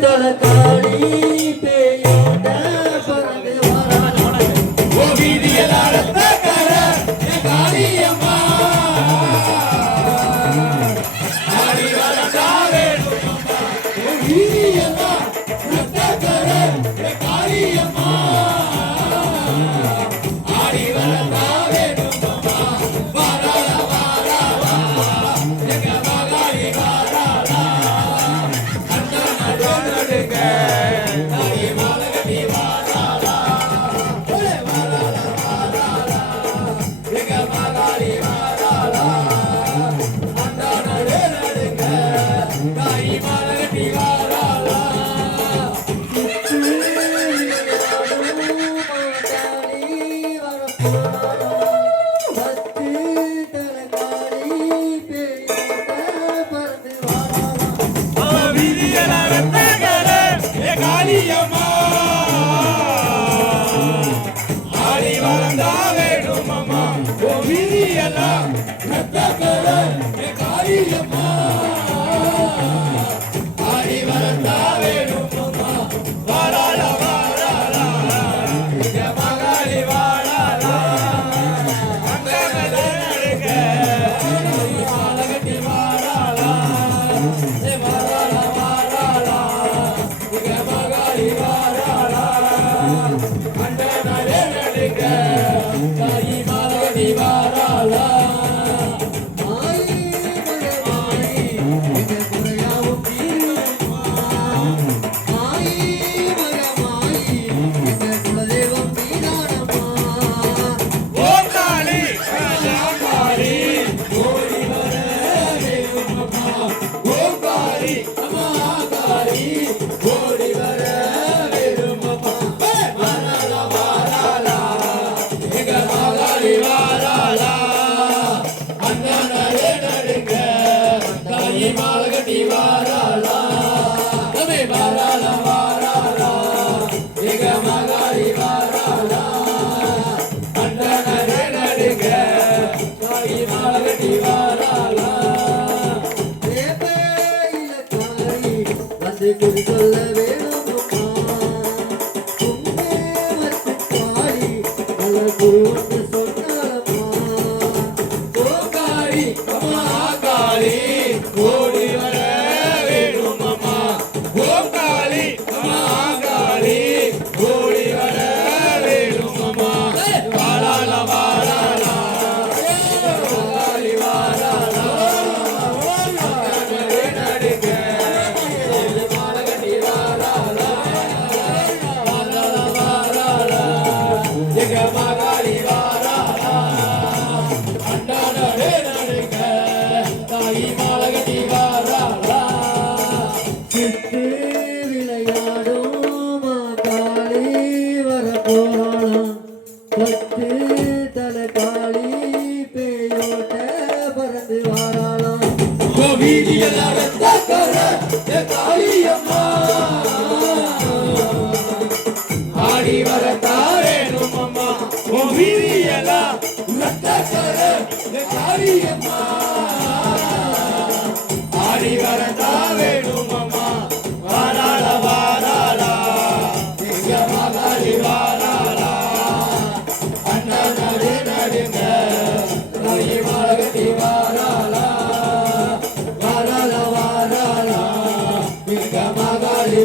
தலகாணி பேயோட பறந்து ஓ வீதியில் அடத்த கர காளியம்மா ஆடி வரதா வேணுமம்மா ஓ வீதியில் அடத்த கர காளியம்மா ஆடி வரதா வேணுமம்மா வாராளா வாராளா எங்க மகாளி வாராளா அண்ணா நடுங்க தாயி மாலகட்டி வாராளா வாராளா வாராளா எங்க மகாளி வாராளா அண்ணா நடுங்க தாயி மாலகட்டி வாராளா வீதியில் அடத்த கர காளியம்மா ஆடி வரதா வேணுமம்மா ஓ வீதியில் அடத்த கர காளியம்மா ஆடி வரதா வேணுமம்மா வாராளா வாராளா எங்க மகாளி வாராளா அங்கமல நடுங்க மாலகட்டி வாராளா வாராளா வாராளா எங்க மகாளி வாராளா அண்டனாலே நடுங்க தாயி மாலகட்டி வாராளா ஓம் காளி ராஜாமாரி ஓடி வர வேணுமம்மா ஓம் காளி அம்மாகாரி ஓடி வர வேணுமம்மா வாராளா வாராளா எங்க மகாளி வாராளா அண்ணனாலே நடுங்க தாயி மாலகட்டி வாராளா அமே வாராளா வாராளா எங்க மகாளி வாராளா அண்ணனாலே நடுங்க தாயி மாலகட்டி வாராளா குறி சொல்ல வேணுமம்மா பாடி நல்ல குரு வந்து சொன்னாலம்மா ஓகாரி அம்மாகாரி ஓடி வர வேணுமம்மா ஓகாரி அம்மாகாரி ஓடி வர வேணுமம்மா வாராளா வாராளா ஓகாரி வாராளா அண்ணனாலே நடுங்க மாலகட்டி வாராளா வாராளா வாராளா எங்க மகாளி வாராளா அண்ணனாலே நடுங்க தாயி மாலகட்டி வாராளா சித்து விளையாடும் காளி வரப்போறாளாம் பத்து தலகாளி பேயோட்ட பறந்து வாராளாம் ஓ வீதியில் அடத்த கர காளியம்மா ஆடி வரதா வேணுமம்மா ஓ வீதியில் அடத்த கர காளியம்மா ஆடி வரதா வேணுமம்மா வாராளா வாராளா எங்க மகாளி வாராளா அண்ணனாலே நடுங்க தாயி மாலகட்டி வாராளா வாராளா வாராளா எங்க மகாளி